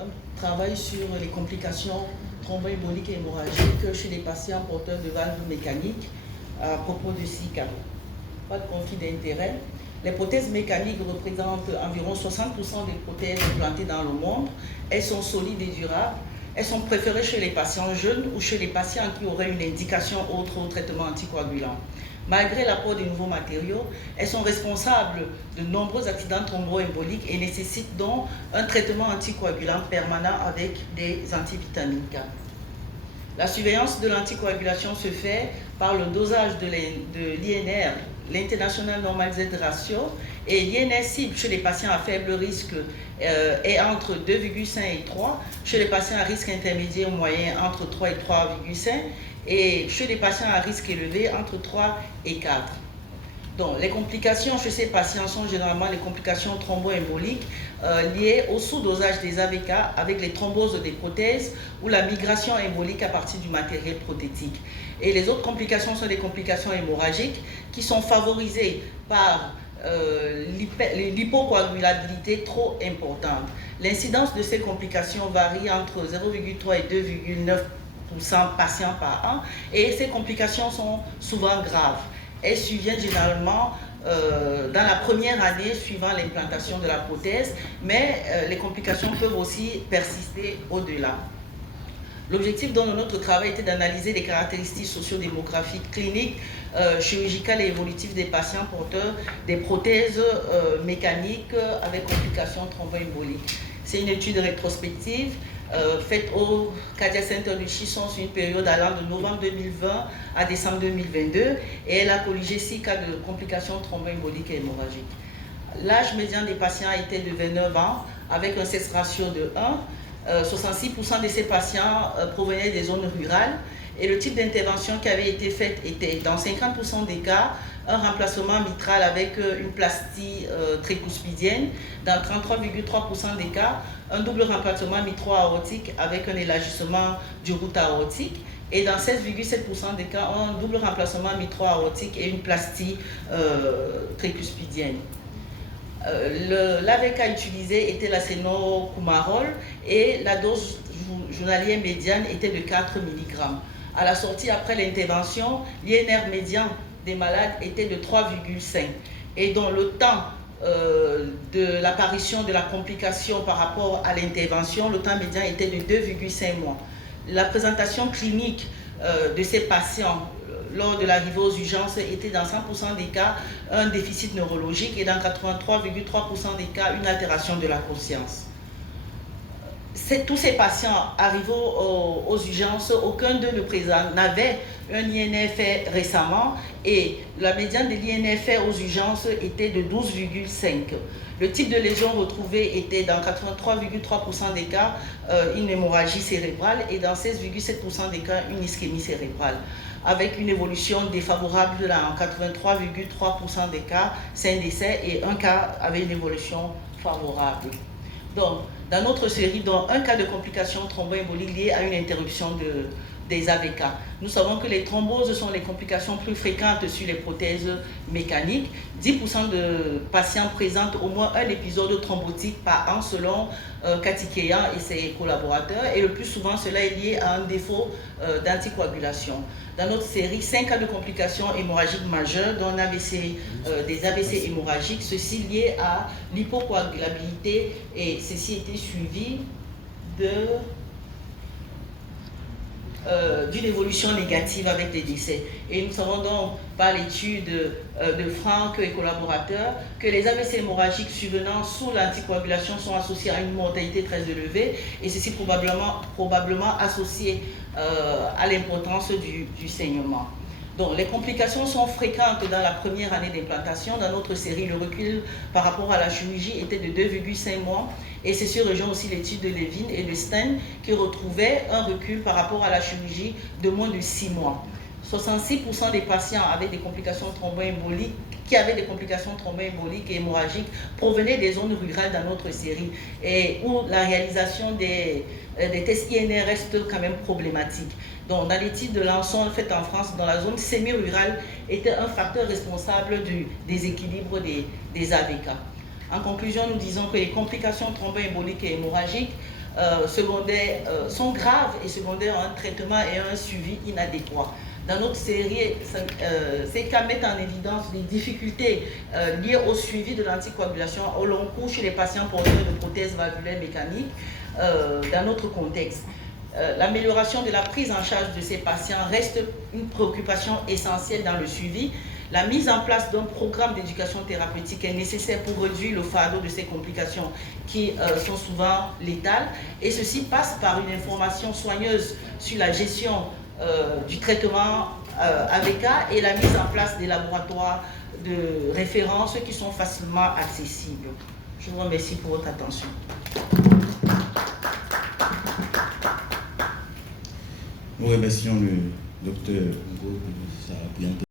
un travail sur les complications thromboemboliques et hémorragiques chez les patients porteurs de valves mécaniques à propos de SICA. Pas de conflit d'intérêt. Les prothèses mécaniques représentent environ 60% des prothèses implantées dans le monde. Elles sont solides et durables. Elles sont préférées chez les patients jeunes ou chez les patients qui auraient une indication autre au traitement anticoagulant. Malgré l'apport de nouveaux matériaux, elles sont responsables de nombreux accidents thromboemboliques et nécessitent donc un traitement anticoagulant permanent avec des antivitamines K. La surveillance de l'anticoagulation se fait par le dosage de l'INR, l'International Normalized Ratio, et l'INR cible chez les patients à faible risque est entre 2,5 et 3, chez les patients à risque intermédiaire moyen entre 3 et 3,5, et chez les patients à risque élevé entre 3 et 4. Donc, les complications chez ces patients sont généralement les complications thromboemboliques liées au sous-dosage des AVK avec les thromboses des prothèses ou la migration embolique à partir du matériel prothétique. Et les autres complications sont des complications hémorragiques qui sont favorisées par l'hypocoagulabilité trop importante. L'incidence de ces complications varie entre 0,3 et 2,9% patients par an et ces complications sont souvent graves. Elles surviennent généralement dans la première année suivant l'implantation de la prothèse, mais les complications peuvent aussi persister au-delà. L'objectif de notre travail était d'analyser les caractéristiques sociodémographiques, cliniques, chirurgicales et évolutives des patients porteurs des prothèses mécaniques avec complications thromboemboliques. C'est une étude rétrospective faite au Cardiac Center de Chisson sur une période allant de novembre 2020 à décembre 2022 et elle a corrigé 6 cas de complications thromboemboliques et hémorragiques. L'âge médian des patients était de 29 ans avec un sexe ratio de 1. 66% de ces patients provenaient des zones rurales et le type d'intervention qui avait été faite était dans 50% des cas un remplacement mitral avec une plastie tricuspidienne, dans 33,3% des cas un double remplacement mitro-aortique avec un élargissement du route aortique et dans 16,7% des cas un double remplacement mitro-aortique et une plastie tricuspidienne. L'AVK utilisé était la sénocumarol et la dose journalière médiane était de 4 mg. À la sortie après l'intervention, l'INR médian des malades était de 3,5 et dont le temps de l'apparition de la complication par rapport à l'intervention, le temps médian était de 2,5 mois. La présentation clinique de ces patients lors de l'arrivée aux urgences était dans 100% des cas un déficit neurologique et dans 83,3% des cas une altération de la conscience. Tous ces patients arrivés aux urgences, aucun d'eux n'avait un INR fait récemment et la médiane de l'INR fait aux urgences était de 12,5. Le type de lésion retrouvée était dans 83,3% des cas une hémorragie cérébrale et dans 16,7% des cas une ischémie cérébrale, avec une évolution défavorable dans 83,3% des cas, c'est un décès et un cas avait une évolution favorable. Donc, dans notre série, dans un cas de complications thromboemboliques liées à une interruption des AVK. Nous savons que les thromboses sont les complications plus fréquentes sur les prothèses mécaniques. 10% de patients présentent au moins un épisode thrombotique par an selon Katikeyan et ses collaborateurs et le plus souvent cela est lié à un défaut d'anticoagulation. Dans notre série, 5 cas de complications hémorragiques majeures dont des AVC hémorragiques, ceci lié à l'hypocoagulabilité et ceci était suivi d'une évolution négative avec des décès. Et nous savons donc par l'étude de Franck et collaborateurs que les AVC hémorragiques survenant sous l'anticoagulation sont associés à une mortalité très élevée et ceci probablement associé à l'importance du saignement. Donc, les complications sont fréquentes dans la première année d'implantation. Dans notre série, le recul par rapport à la chirurgie était de 2,5 mois. Et ceci rejoint aussi l'étude de Levin et de Stein qui retrouvaient un recul par rapport à la chirurgie de moins de 6 mois. 66% des patients avaient des complications thromboemboliques et hémorragiques provenaient des zones rurales dans notre série et où la réalisation des tests INR reste quand même problématique. Donc, dans l'étude de Lançon faite en France, dans la zone semi-rurale, était un facteur responsable du déséquilibre des AVK. En conclusion, nous disons que les complications thromboemboliques et hémorragiques secondaires sont graves et secondaires à un traitement et un suivi inadéquat. Dans notre série, ces cas mettent en évidence les difficultés liées au suivi de l'anticoagulation au long cours chez les patients porteurs de prothèses valvulaires mécaniques dans notre contexte. L'amélioration de la prise en charge de ces patients reste une préoccupation essentielle dans le suivi. La mise en place d'un programme d'éducation thérapeutique est nécessaire pour réduire le fardeau de ces complications qui sont souvent létales. Et ceci passe par une information soigneuse sur la gestion du traitement AVK et la mise en place des laboratoires de référence qui sont facilement accessibles. Je vous remercie pour votre attention. Nous remercions le docteur Ngo pour sa brillante